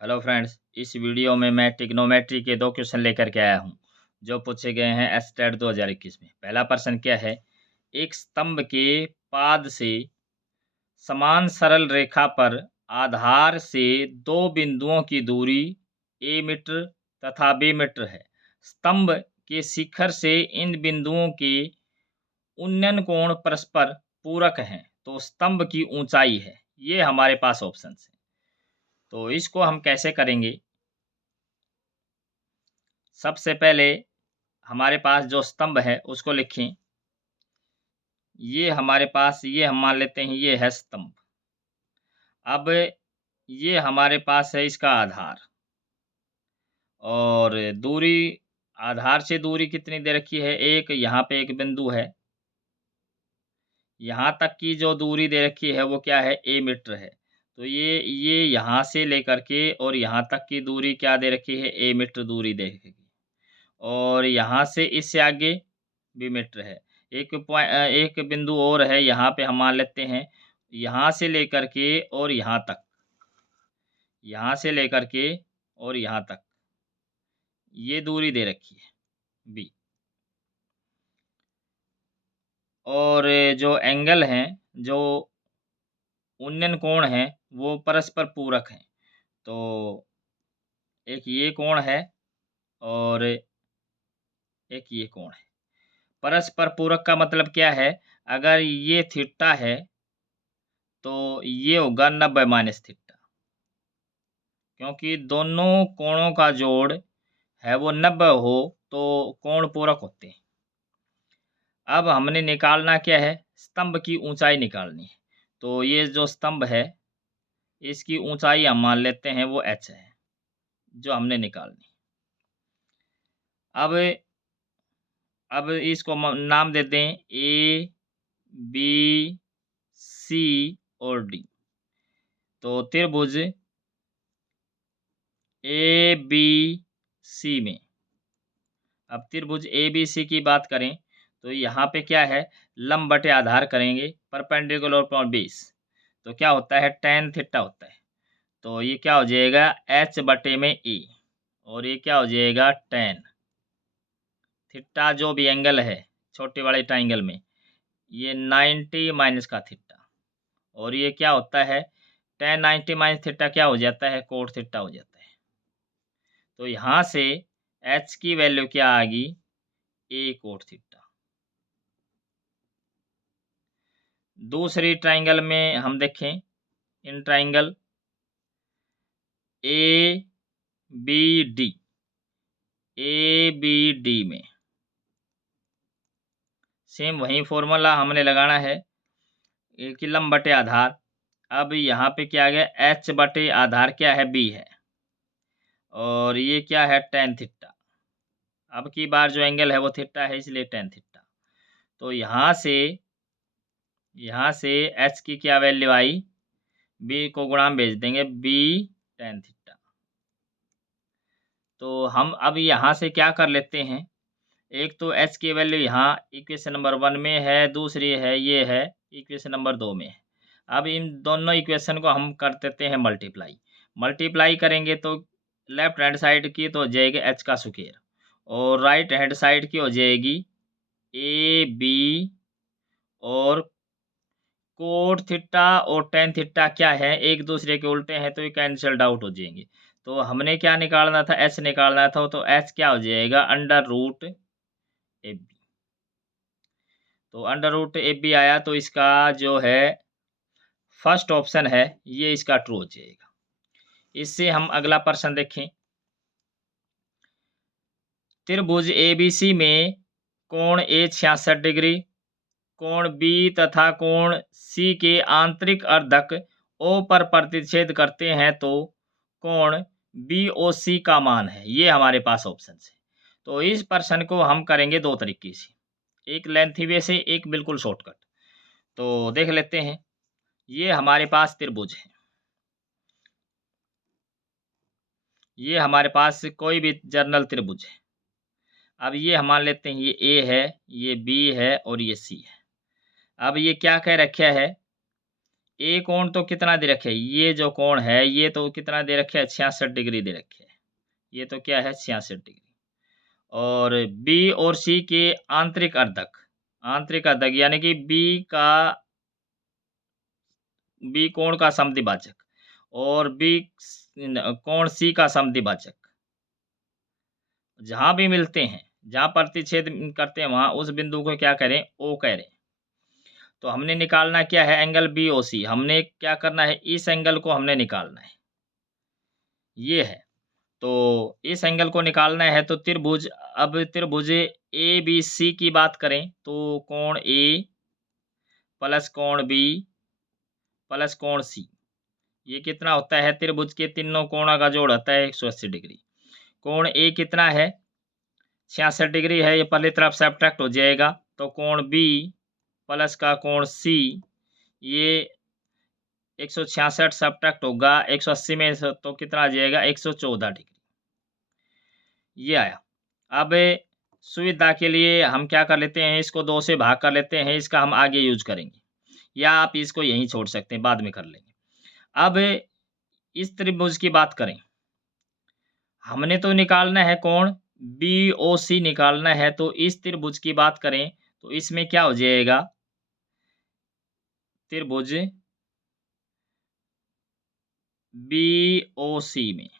Hello friends, इस video में मैं ट्रिग्नोमेट्री के 2 क्वेश्चन लेकर के आया हूं, जो पूछे गए हैं एसटेट 2021 में। पहला प्रश्न क्या है? एक स्तंभ के पाद से समान सरल रेखा पर आधार से 2 बिंदुओं की दूरी ए मीटर तथा बी मीटर है। स्तंभ के शिखर से इन बिंदुओं के उन्नयन कोण परस्पर पूरक हैं, तो स्तंभ की ऊंचाई है। ये हमारे पास ऑप्शन है। तो इसको हम कैसे करेंगे? सबसे पहले हमारे पास जो स्तंभ है उसको लिखें। ये हमारे पास, ये हम मान लेते हैं ये है स्तंभ। अब ये हमारे पास है इसका आधार, और दूरी, आधार से दूरी कितनी दे रखी है? एक यहाँ पे एक बिंदु है, यहाँ तक की जो दूरी दे रखी है वो क्या है? ए मीटर है। तो ये यहाँ से लेकर के और यहाँ तक की दूरी क्या दे रखी है? ए मीटर दूरी दे रखी है। और यहाँ से इससे आगे बी मीटर है। एक बिंदु और है, यहाँ पे हम मान लेते हैं, यहाँ से लेकर के और यहाँ तक, यहाँ से लेकर के और यहाँ तक ये दूरी दे रखी है बी। और जो एंगल हैं, जो उन्नयन कोण हैं, वो परस्पर पूरक हैं। तो एक ये कोण है और एक ये कोण है। परस्पर पूरक का मतलब क्या है? अगर ये थीटा है तो ये होगा 90 माइनस थीटा, क्योंकि दोनों कोणों का जोड़ है वो 90 हो तो कोण पूरक होते हैं। अब हमने निकालना क्या है? स्तंभ की ऊंचाई निकालनी है। तो ये जो स्तंभ है इसकी ऊंचाई हम मान लेते हैं वो h है, जो हमने निकालनी। अब इसको नाम देते हैं ए, बी, सी और डी। तो त्रिभुज ए बी सी में, अब त्रिभुज ए बी सी की बात करें तो यहाँ पे क्या है? लंब बटे आधार करेंगे, परपेंडिकुलर अपॉन बेस, तो क्या होता है? tan थीटा होता है। तो ये क्या हो जाएगा? h बटे में e, और ये क्या हो जाएगा? tan थीटा, जो भी एंगल है छोटे वाले ट्राइंगल में, ये 90 माइनस का थीटा, और ये क्या होता है? tan 90 माइनस थीटा क्या हो जाता है? कोट थीटा हो जाता है। तो यहाँ से h की वैल्यू क्या आ गई? a cot theta. दूसरी ट्राइंगल में हम देखें, in triangle A B D, A B D में सेम वही फॉर्मूला हमने लगाना है कि लंब बटे आधार। अब यहाँ पे क्या आ गया? एच बटे आधार क्या है? बी है, और ये क्या है? tan theta. अब की बार जो एंगल है वो थीटा है, इसलिए tan थीटा। तो यहाँ से एच की क्या वैल्यू आई? बी को गुणाम भेज देंगे, बी tan थीटा। तो हम अब यहाँ से क्या कर लेते हैं? एक तो एच की वैल्यू यहाँ इक्वेशन नंबर 1 में है, दूसरी है ये है इक्वेशन नंबर 2 में है। अब इन दोनों इक्वेशन को हम कर देते हैं मल्टीप्लाई करेंगे तो लेफ्ट हैंड साइड की तो हो जाएगी एच का स्क्वायर, और राइट हैंड साइड की हो जाएगी ए बी, और कोट थीटा और टेन थीटा क्या है? एक दूसरे के उल्टे हैं, तो ये कैंसल्ड आउट हो जाएंगे। तो हमने क्या निकालना था? एच निकालना था। तो एच क्या हो जाएगा? Under root A B. तो अंडर रूट ए बी आया, तो इसका जो है फर्स्ट ऑप्शन है ये इसका ट्रू हो जाएगा। इससे हम अगला प्रश्न देखें। त्रिभुज एबीसी में कोण ए 66 डिग्री, कोण बी तथा कोण सी के आंतरिक अर्धक ओ पर प्रतिच्छेद करते हैं, तो कोण बी ओ सी का मान है। ये हमारे पास ऑप्शन है। तो इस प्रश्न को हम करेंगे दो तरीके से, एक लेंथी वे से, एक बिल्कुल शॉर्टकट। तो देख लेते हैं। ये हमारे पास त्रिभुज है, ये हमारे पास कोई भी जर्नल त्रिभुज है। अब ये हम मान लेते हैं ये ए है, ये बी है और ये सी है। अब ये क्या कह रखा है? ए कोण तो कितना दे रखे, ये जो कोण है ये तो कितना दे रखे है, 66 डिग्री दे रखे है। ये तो क्या है, 66 डिग्री। और बी और सी के आंतरिक अर्धक यानी कि बी कोण का समद्विभाजक और बी कोण सी का समद्विभाजक जहां भी मिलते हैं, जहां प्रतिच्छेद करते हैं, वहां उस बिंदु को क्या करें, ओ करें। तो हमने निकालना क्या है, एंगल बी ओ सी। हमने क्या करना है, इस एंगल को हमने निकालना है, ये है। तो इस एंगल को निकालना है तो त्रिभुज, अब त्रिभुज ए बी सी की बात करें तो कोण ए प्लस कोण बी प्लस कोण सी, ये कितना होता है, त्रिभुज के तीनों कोणों का जोड़ होता है 180 डिग्री। कोण ए कितना है, 66 डिग्री है, ये पहली तरफ सब्ट्रैक्ट हो जाएगा। तो कोण बी प्लस का कोण सी, ये 166 सब्ट्रैक्ट होगा 180 में से, तो कितना आ जाएगा, 114 डिग्री, ये आया। अब सुविधा के लिए हम क्या कर लेते हैं, इसको 2 से भाग कर लेते हैं, इसका हम आगे यूज करेंगे, या आप इसको यहीं छोड़ सकते हैं, बाद में कर लेंगे। अब इस त्रिभुज की बात करें, हमने तो निकालना है कोण BOC निकालना है। तो इस त्रिभुज की बात करें तो इसमें क्या हो जाएगा, त्रिभुज BOC में,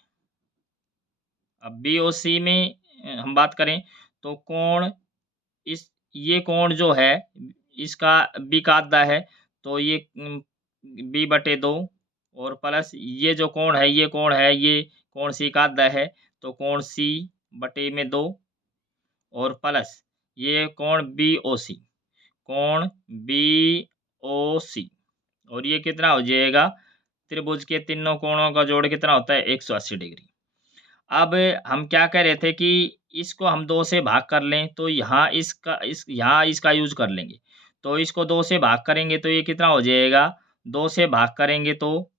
अब BOC में हम बात करें तो कोण ये कोण जो है इसका B का आधा है, तो ये B/2 और प्लस ये जो कोण है ये कोण C का आधा है, तो कोण C/2 और प्लस ये कोण BOC और ये कितना हो जाएगा, त्रिभुज के तीनों कोणों का जोड़ कितना होता है, 180 डिग्री। अब हम क्या कह रहे थे कि इसको हम 2 से भाग कर लें, तो यहाँ इसका यूज कर लेंगे। तो इसको 2 से भाग करेंगे तो ये कितना हो जाएगा, 2 से भाग करेंगे तो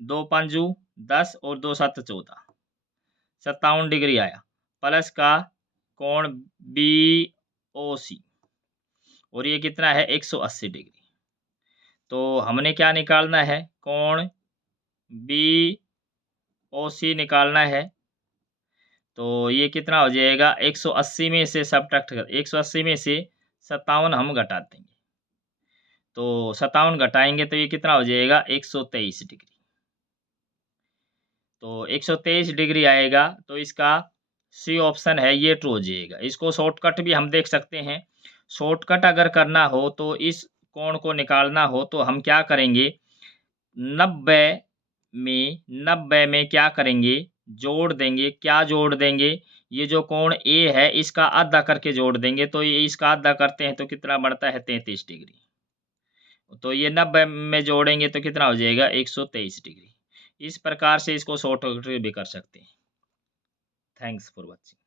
2 पंजू 10 और 2 7 14, 57 डिग्री आया, प्लस का कोण BOC और ये कितना है, 180 डिग्री। तो हमने क्या निकालना है, कोण BOC निकालना है। तो ये कितना हो जाएगा, 180 में से सब्ट्रैक्ट कर, 180 में से 57 हम घटा देंगे, तो 57 घटाएंगे तो ये कितना हो जाएगा, 123 डिग्री। तो 123 डिग्री आएगा, तो इसका सी ऑप्शन है ये ट्रू हो जाएगा। इसको शॉर्टकट भी हम देख सकते हैं। शॉर्टकट अगर करना हो तो इस कोण को निकालना हो तो हम क्या करेंगे, 90 में क्या करेंगे, जोड़ देंगे। क्या जोड़ देंगे, ये जो कोण ए है इसका आधा करके जोड़ देंगे, तो ये इसका आधा करते हैं तो कितना बढ़ता है, 33 डिग्री। तो ये 90 में जोड़ेंगे तो कितना हो जाएगा, 123 डिग्री। इस प्रकार से इसको शॉर्टकट भी कर सकते हैं। Thanks for watching.